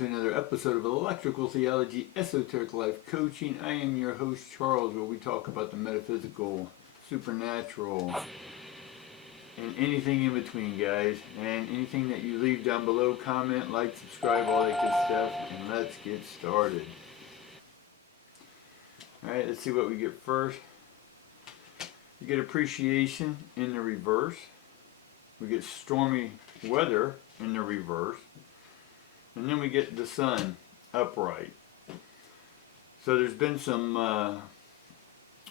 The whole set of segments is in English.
to another episode of Electrical Theology, Esoteric Life Coaching. I am your host, Charles, where we talk about the metaphysical, supernatural, and anything in between, guys. And anything that you leave down below, comment, like, subscribe, all that good stuff, and let's get started. Alright, let's see what we get first. We get appreciation in the reverse. We get stormy weather in the reverse. And then we get the sun upright. So there's been some,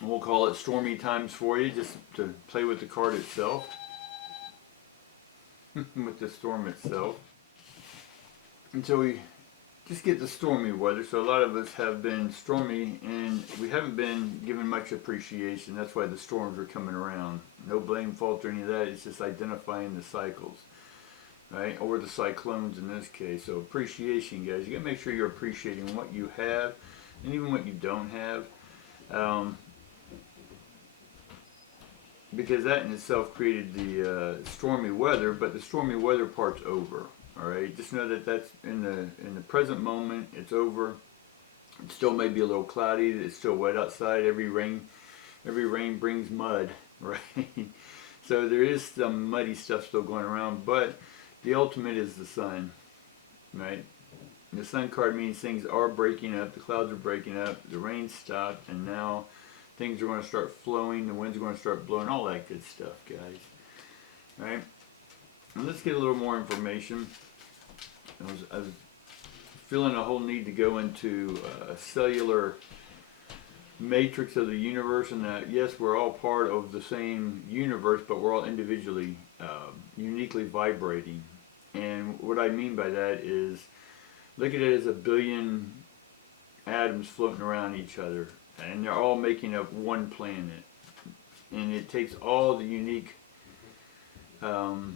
we'll call it stormy times for you, just to play with the card itself. With the storm itself. And so we just get the stormy weather. So a lot of us have been stormy and we haven't been given much appreciation. That's why the storms are coming around. No blame, fault, or any of that. It's just identifying the cycles. Right, or the cyclones in this case. So appreciation, guys. You gotta make sure you're appreciating what you have, and even what you don't have, because that in itself created the stormy weather. But the stormy weather part's over. All right, just know that that's in the present moment. It's over. It still may be a little cloudy. It's still wet outside. Every rain brings mud, right? So there is some muddy stuff still going around, but the ultimate is the sun, right? The sun card means things are breaking up, the clouds are breaking up, the rain stopped, and now things are going to start flowing, the winds are going to start blowing, all that good stuff, guys. Right? And let's get a little more information. I was feeling a whole need to go into a cellular matrix of the universe, and that yes, we're all part of the same universe, but we're all individually uniquely vibrating. And what I mean by that is, look at it as a billion atoms floating around each other, and they're all making up one planet. And it takes all the unique well,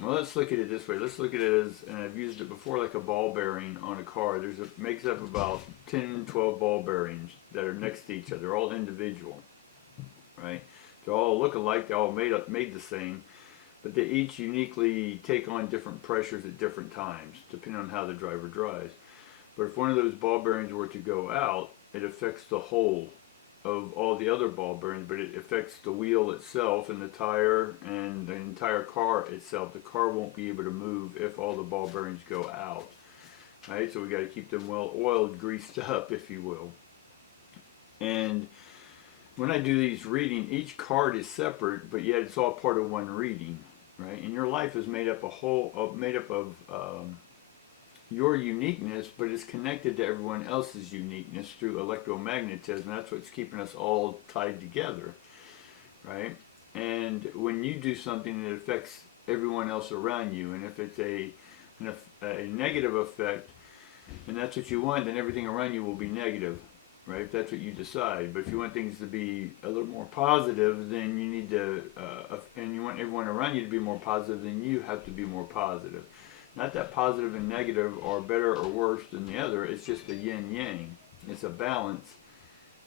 let's look at it this way. Let's look at it as, and I've used it before, like a ball bearing on a car. Makes up about 10, 12 ball bearings that are next to each other. They're all individual, right? They all look alike. They're all made the same, but they each uniquely take on different pressures at different times, depending on how the driver drives. But if one of those ball bearings were to go out, it affects the whole of all the other ball bearings, but it affects the wheel itself and the tire and the entire car itself. The car won't be able to move if all the ball bearings go out. Right? So we got to keep them well oiled, greased up, if you will. And when I do these reading, each card is separate, but yet it's all part of one reading, right? And your life is made up of your uniqueness, but it's connected to everyone else's uniqueness through electromagnetism. That's what's keeping us all tied together, right? And when you do something, it affects everyone else around you. And if it's a negative effect, and that's what you want, then everything around you will be negative. Right, if that's what you decide. But if you want things to be a little more positive, then you need to, and you want everyone around you to be more positive, then you have to be more positive. Not that positive and negative are better or worse than the other. It's just a yin-yang. It's a balance,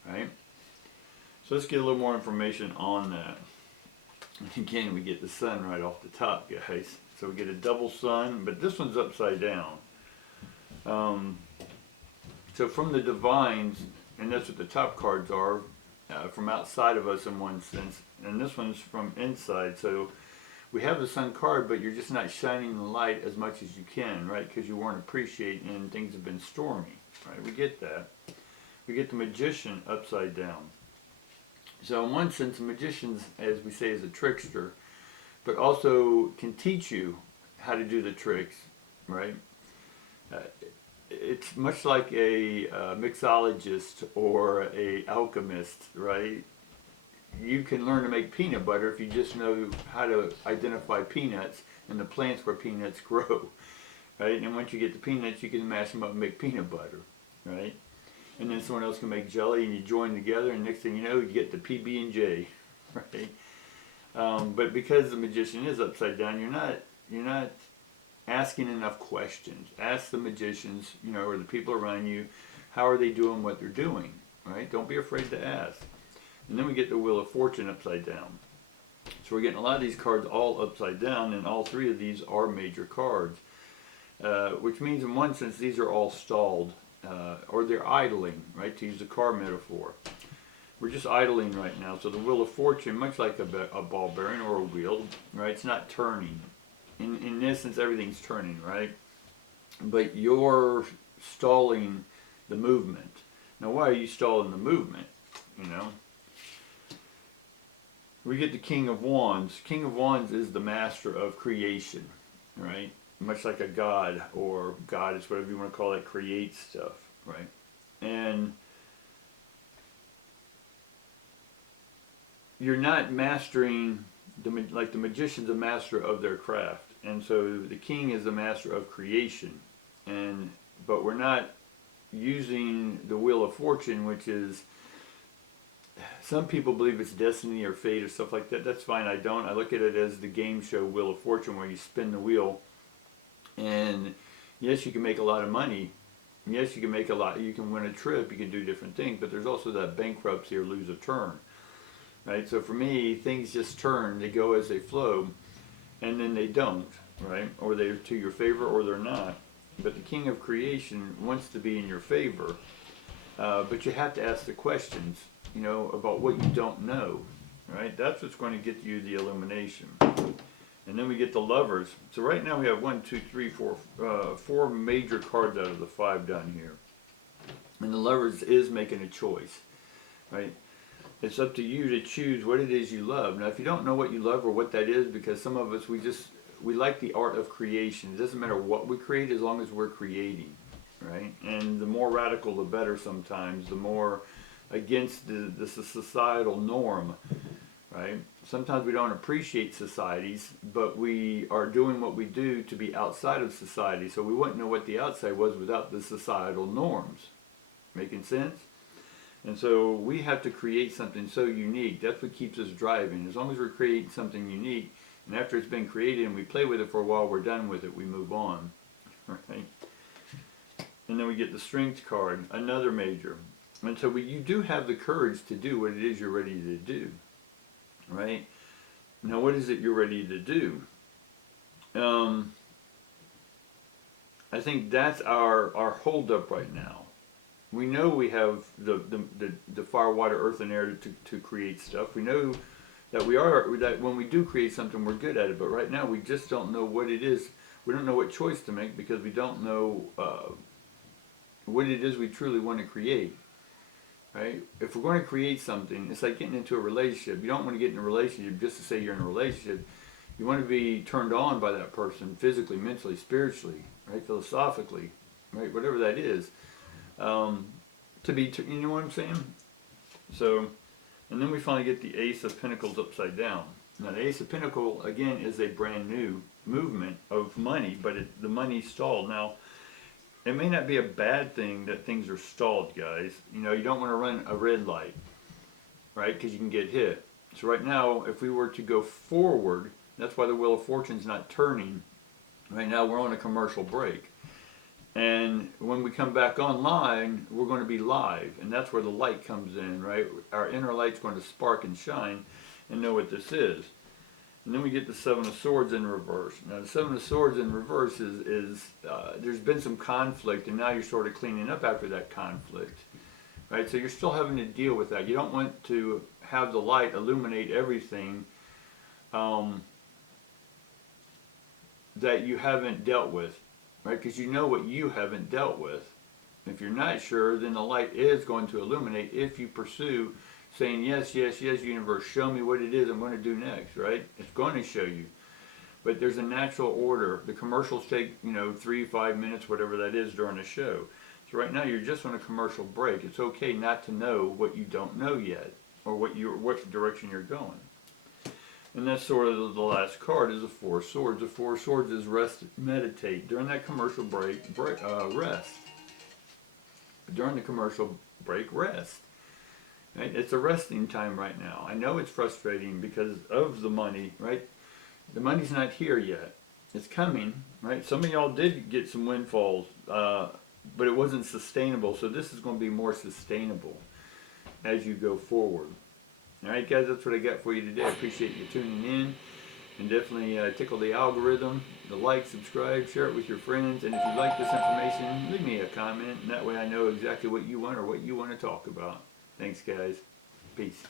right? So let's get a little more information on that. Again, we get the sun right off the top, guys. So we get a double sun, but this one's upside down. So from the divines, and that's what the top cards are, from outside of us in one sense, and this one's from inside. So we have the sun card, but you're just not shining the light as much as you can, right? Because you weren't appreciating and things have been stormy, right? We get that. We get the magician upside down. So in one sense, the magician, as we say, is a trickster, but also can teach you how to do the tricks, right? It's much like a mixologist or a alchemist, right? You can learn to make peanut butter if you just know how to identify peanuts and the plants where peanuts grow, right? And once you get the peanuts, you can mash them up and make peanut butter, right? And then someone else can make jelly, and you join together, and next thing you know, you get the PB&J, right? But because the magician is upside down, you're not asking enough questions. Ask the magicians, or the people around you, how are they doing what they're doing, right? Don't be afraid to ask. And then we get the Wheel of Fortune upside down. So we're getting a lot of these cards all upside down, and all three of these are major cards. which means in one sense these are all stalled, or they're idling, right? To use the car metaphor. We're just idling right now. So the wheel of fortune, much like a ball bearing or a wheel, right? It's not turning. In essence, everything's turning, right? But you're stalling the movement. Now, why are you stalling the movement? You know, we get the King of Wands. King of Wands is the master of creation, right? Much like a god or goddess, whatever you want to call it, creates stuff, right? And you're not mastering, like the magician's a master of their craft. And so the king is the master of creation. But we're not using the wheel of fortune, which is, some people believe it's destiny or fate or stuff like that. That's fine, I don't. I look at it as the game show Wheel of Fortune, where you spin the wheel. And yes, you can make a lot of money. Yes, you can make a lot. You can win a trip. You can do different things. But there's also that bankruptcy or lose a turn. Right? So for me, things just turn. They go as they flow. And then they don't. Right? Or they're to your favor or they're not. But the King of Creation wants to be in your favor. But you have to ask the questions, you know, about what you don't know. Right? That's what's going to get you the illumination. And then we get the Lovers. So right now we have 4 major cards out of the 5 done here. And the Lovers is making a choice, right? It's up to you to choose what it is you love. Now, if you don't know what you love or what that is, because some of us, we like the art of creation. It doesn't matter what we create as long as we're creating, right? And the more radical, the better sometimes. The more against the societal norm, right? Sometimes we don't appreciate societies, but we are doing what we do to be outside of society. So we wouldn't know what the outside was without the societal norms. Making sense? And so we have to create something so unique. That's what keeps us driving. As long as we're creating something unique, and after it's been created and we play with it for a while, we're done with it, we move on. Right? And then we get the Strength card, another major. And so you do have the courage to do what it is you're ready to do. Right? Now, what is it you're ready to do? I think that's our holdup right now. We know we have the fire, water, earth, and air to create stuff. We know that that when we do create something, we're good at it. But right now, we just don't know what it is. We don't know what choice to make because we don't know what it is we truly want to create. Right? If we're going to create something, it's like getting into a relationship. You don't want to get in a relationship just to say you're in a relationship. You want to be turned on by that person physically, mentally, spiritually, right? Philosophically, right? Whatever that is. You know what I'm saying? So, and then we finally get the Ace of Pentacles upside down. Now the Ace of Pentacles, again, is a brand new movement of money, but the money's stalled. Now, it may not be a bad thing that things are stalled, guys. You know, you don't want to run a red light, right? Because you can get hit. So right now, if we were to go forward, that's why the Wheel of Fortune's not turning. Right now, we're on a commercial break. And when we come back online, we're going to be live. And that's where the light comes in, right? Our inner light's going to spark and shine and know what this is. And then we get the Seven of Swords in reverse. Now the Seven of Swords in reverse is there's been some conflict, and now you're sort of cleaning up after that conflict, right? So you're still having to deal with that. You don't want to have the light illuminate everything that you haven't dealt with, right? Because you know what you haven't dealt with. If you're not sure, then the light is going to illuminate if you pursue saying, yes, yes, yes, universe, show me what it is I'm going to do next, right? It's going to show you. But there's a natural order. The commercials take, 3, 5 minutes, whatever that is during the show. So right now you're just on a commercial break. It's okay not to know what you don't know yet, or what direction you're going. And that's sort of the last card is the Four of Swords. The Four of Swords is rest, meditate. During that commercial break, rest. During the commercial break, rest. Right? It's a resting time right now. I know it's frustrating because of the money, right? The money's not here yet. It's coming, right? Some of y'all did get some windfalls, but it wasn't sustainable. So this is going to be more sustainable as you go forward. All right, guys, that's what I got for you today. I appreciate you tuning in, and definitely tickle the algorithm the like, subscribe, share it with your friends, and if you like this information, leave me a comment, and that way I know exactly what you want or what you want to talk about. Thanks, guys. Peace.